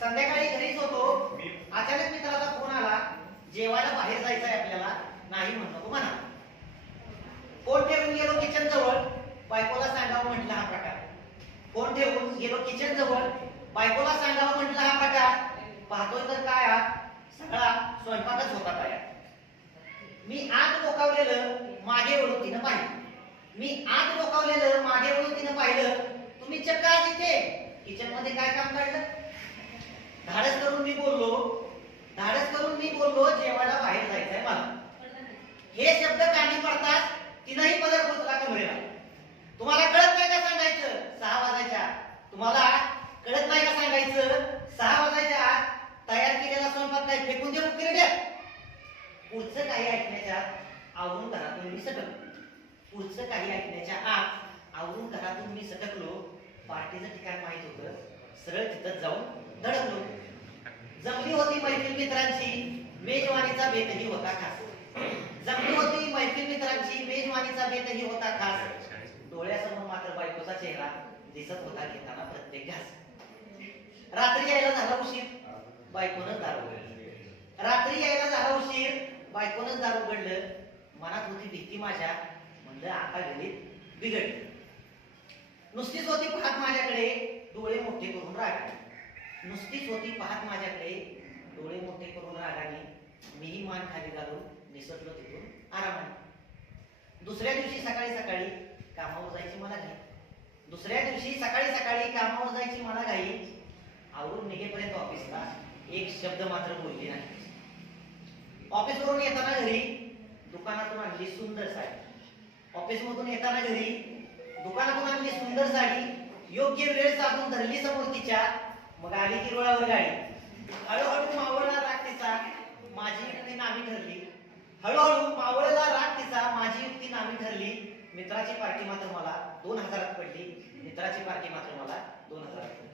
संध्याकाळी घरीच होतो. अचानक मित्राचा फोन आला. जेवायला बाहेर जायचं आहे आपल्याला. नाही म्हणतो तो म्हणा फोन ठेवून गेलो किचन जवळ. बायकोला सांगावं म्हटलं हा प्रकार. फोन ठेवून गेलो किचन जवळ. बायकोला सांगावं म्हटलं हा प्रकार. पाहतोय तर काय? सगळा स्वयंपाकच होता तयार. मी आत डोकावलेलं मागे वळून तिनं पाहिलं. मी आत डोकावलेलं मागे वळून तिनं पाहिलं. तुम्ही चक्क इथे? किचनमध्ये काय काम काढलं धाडस करून मी बोललो धाडस करून मी बोललो जेवायला बाहेर जायचंय मला. हे शब्द कानी पडतात तिनंही पदर पोचला कमरेला. तुम्हाला कळत नाही का सांगायचं? सहा वाजायच्या तुम्हाला कळत नाही का सांगायचं? सहा वाजायच्या आत तयार केलेला स्वयंपाक काय फेकून देऊ किरड्या पुढचं काही ऐकण्याच्या आत आवरून घरातून मी सटकलो. पुढचं काही ऐकण्याच्या आत आवरून घरातून मी सटकलो. पार्टीचं ठिकाण माहीत होतं. सरळ तिथं जाऊन जमली होती मैत्रीण मित्रांची मेजवानीचा बेतही होता खास. जमली होती मैत्रीण मित्रांची मेजवानीचा बेतही होता खास. डोळ्यासमोर मात्र बायकोचा चेहरा दिसत होता घेताना प्रत्येक घास. रात्री यायला झाला उशीर बायकोनच दार उघडलं. रात्री यायला झाला उशीर बायकोनच दार उघडलं. मनात होती भीती माझ्या म्हणलं आता गणित बिघडली. नुसतीच होती पाहत माझ्याकडे डोळे मोठे करून राखले नुसतीच होती पाहत माझ्याकडे. डोळे मोठे करून रागाने. मीही मान खाली घालून निसटलो तिथून आरामाने. दुसऱ्या दिवशी सकाळी सकाळी कामावर जायची मला घाई. दुसऱ्या दिवशी सकाळी सकाळी कामावर जायची मला घाई. आवरून निघेपर्यंत ऑफिसला एक शब्द मात्र बोलली नाही. ऑफिसवरून येताना घरी दुकानातून आणली सुंदर साडी. ऑफिसमधून येताना घरी दुकानातून आणली सुंदर साडी. योग्य वेळ साधून धरली समोर तिच्या. मग आली की रुळावर गाडी. हळूहळू मावळला राग तिचा माझी युक्ती नामी ठरली हळूहळू मावळला राग तिचा माझी युक्ती नामी ठरली मित्राची पार्टी मात्र मला दोन हजारात पडली. मित्राची पार्टी मात्र मला दोन हजारात पडली.